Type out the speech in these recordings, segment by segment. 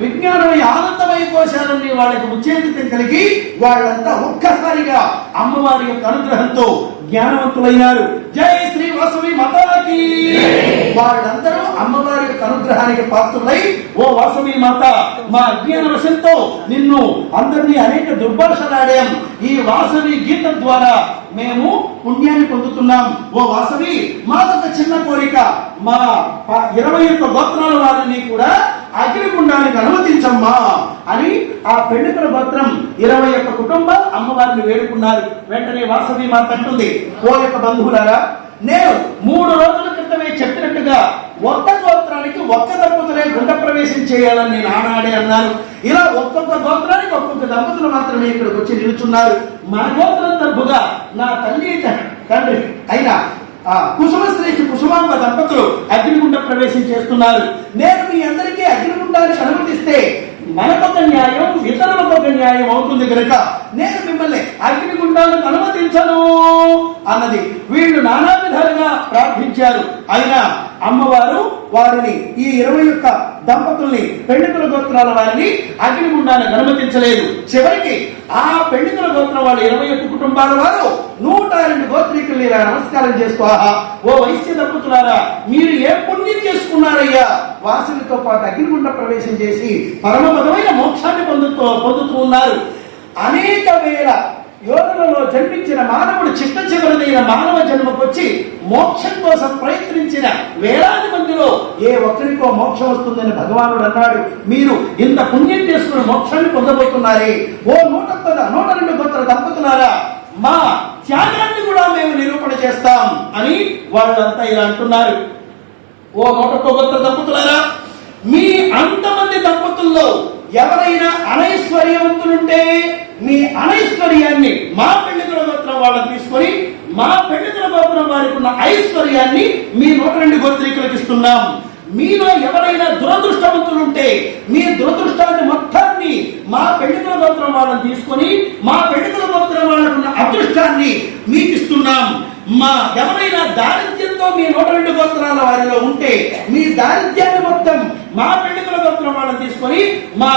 విజ్ఞానమై ఆనందమై కోశాలన్నీ వాళ్ళకి ఉచ్చేతితం కలిగి వాళ్ళంతా ఒక్కసారిగా అమ్మవారి యొక్క అనుగ్రహంతో జ్ఞానవంతులైనారు. జై శ్రీ వాసవి మాతాకి. వాళ్ళందరూ అమ్మవారి యొక్క అనుగ్రహానికి పాత్రులై, ఓ వాసవి మాత, మా అజ్ఞాన వశంతో నిన్ను అందరినీ అనేక దుర్భాషలాడాం, ఈ వాసవి గీతం ద్వారా మేము పుణ్యాన్ని పొందుతున్నాం. ఓ వాసవి, మాదొక చిన్న కోరిక, మా 21 గోత్రాల వారిని కూడా అగ్నిగుండానికి అనుమతించమ్మా అని ఆ పెళ్లికల గోత్రం 21 కుటుంబాలు అమ్మవారిని వేడుకున్నారు. వెంటనే వాసవి మాత అంటుంది, ఓ యొక్క బంధువులారా, నేను 3 రోజుల క్రితమే చెప్పినట్టుగా ఒక్క గోత్రానికి ఒక్క దంపతులే గుండ ప్రవేశం చేయాలని నేను ఆనాడే అన్నాను. ఇలా ఒక్కొక్క గోత్రానికి ఒక్కొక్క దంపతులు మాత్రమే ఇక్కడికి వచ్చి నిలుచున్నారు. మన గోత్రం తరపుగా నా తల్లి తండ్రి అయిన కుసుమశ్రీ కుసుమాంబ దంపతులు అగ్నిగుండ ప్రవేశం చేస్తున్నారు. నేను మీ అందరికీ అగ్నిగుండానికి అనుమతిస్తే మనకొక న్యాయం, ఇతరులకొక న్యాయం అవుతుంది కనుక నేను మిమ్మల్ని అగ్నిగుండానికి అనుమతించను అన్నది. వీళ్ళు నానా విధాలుగా ప్రార్థించారు. అయినా అమ్మవారు వారిని, ఈ 21 దంపతుల్ని, పెళ్లికుల గోత్రాల వారిని అగ్నిగుండానికి అనుమతించలేదు. చివరికి ఆ పెళ్లికుల గోత్రం వాళ్ళు 21 కుటుంబాల వారు 102 గోత్రీకుల్ని ఇలా నమస్కారం చేసుకో, ఓ వైశ్య దంపతులారా, మీరు ఏ పుణ్యం చేసుకున్నారయ్యా, వాసులతో పాటు అగ్నిగుండ ప్రవేశం చేసి పరమపదమైన మోక్షాన్ని పొందుతూ ఉన్నారు. అనేక వేల యోగులలో జన్మించిన మానవుడు చిట్ట చివరిదైన మానవ జన్మకొచ్చి మోక్షం కోసం ప్రయత్నించిన వేలాది మందిలో ఏ ఒక్కరికో మోక్షం వస్తుందని భగవానుడు అన్నాడు. మీరు ఇంత పుణ్యం చేసుకుని మోక్షాన్ని పొందబోతున్నారే, ఓ 102 గోత్ర దంపతులారా, మా త్యాగాన్ని కూడా మేము నిరూపణ చేస్తాం అని వాళ్ళంతా ఇలా అంటున్నారు. ఓ 101 గోత్ర దంపతులారా, మీ అంతమంది దంపతుల్లో ఎవరైనా అనైశ్వర్యవంతులుంటే మీ అనైశ్వర్యాన్ని మా పెళ్లికుల గోత్రం వాళ్ళని తీసుకొని మా పెళ్లికుల గోత్రం వారికి ఉన్న ఐశ్వర్యాన్ని మీ 102 గోత్రీకులకు ఇస్తున్నాం. మీలో ఎవరైనా దురదృష్టవంతులుంటే మీ దురదృష్టాన్ని మొత్తాన్ని మా పెళ్లికుల గోత్రం వాళ్ళని తీసుకొని మా పెళ్లికుల గోత్రం వాళ్ళకున్న అదృష్టాన్ని మీకు ఇస్తున్నాం. మా ఎవరైనా దారిద్ర్యంతో మీ 102 గోత్రాల వారిలో ఉంటే మీ దారిద్ర్యాన్ని మొత్తం మా పెళ్లికుల గోత్రం వాళ్ళని తీసుకొని మా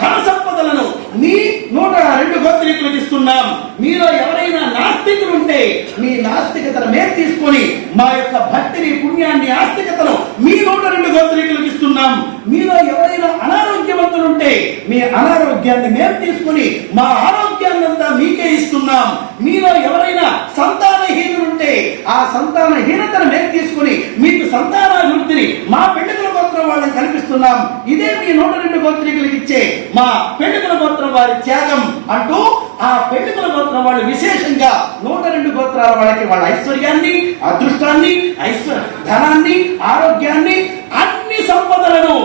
ధన సంపదలను మీ 102 గోత్రీకులకు ఇస్తున్నాం. మీలో ఎవరైనా నాస్తికులు ఉంటే మీ నాస్తికతను మేము తీసుకొని మా యొక్క భక్తిని, పుణ్యాన్ని, ఆస్తికతను మీ 102 గోత్రీకులకు ఇస్తున్నాం. మీలో ఎవరైనా అనారోగ్యవంతులు ఉంటే మీ అనారోగ్యాన్ని మేము తీసుకుని మా ఆరోగ్యాన్ని అంతా మీకే ఇస్తున్నాం. మీలో ఎవరైనా సంతానహీనులుంటే ఆ సంతానహీనతను మేము తీసుకుని మీకు సంతానాభివృద్ధిని మా పెళ్లికుల గోత్రం వాళ్ళని కల్పిస్తున్నాం. ఇదే మీ 102 గోత్రీకులకు ఇచ్చే మా పెళ్లికుల గోత్రం వారి త్యాగం అంటూ ఆ పెళ్లికుల గోత్రం వాళ్ళు విశేషంగా 102 గోత్రాల వాళ్ళకి వాళ్ళ ఐశ్వర్యాన్ని, అదృష్టాన్ని, ధనాన్ని, ఆరోగ్యాన్ని, అన్ని సంపదలను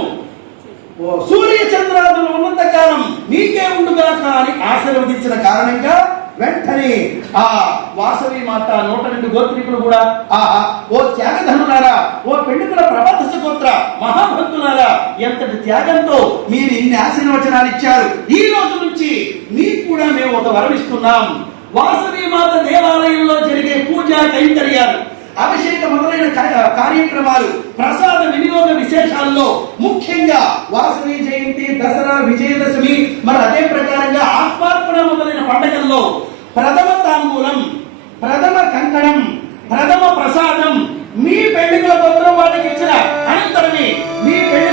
సూర్య చంద్రాదులు ఉన్నంత కాలం మీకే ఉండుగాక అని ఆశీర్వదించిన కారణంగా వెంటనే ఆ వాసవి మాత 102 గోత్రీకులు కూడా ఓ త్యాగధనులారా, ఓ పెళ్లికుల ప్రభాత గోత్ర మహాభక్తులారా, ఎంతటి త్యాగంతో మీరు ఇన్ని ఆశీర్వచనాలు ఇచ్చారు. ఈ రోజు నుంచి మీకు కూడా మేము ఒక వరం ఇస్తున్నాం. వాసవి మాత దేవాలయంలో జరిగే పూజా కైంకర్యాలు, అభిషేక మొదలైన కార్యక్రమాలు, ప్రసాద వినియోగ విశేషాల్లో ముఖ్యంగా వాసవి జయంతి, దసరా, విజయదశమి, మరి అదే ప్రకారంగా ఆత్మార్పణ మొదలైన పండుగల్లో ప్రథమ తాంబూలం, ప్రథమ కంకణం, ప్రథమ ప్రసాదం మీ పెళ్లికుల గోత్రం వాళ్ళకి ఇచ్చిన అనంతరమే మీ పెళ్లి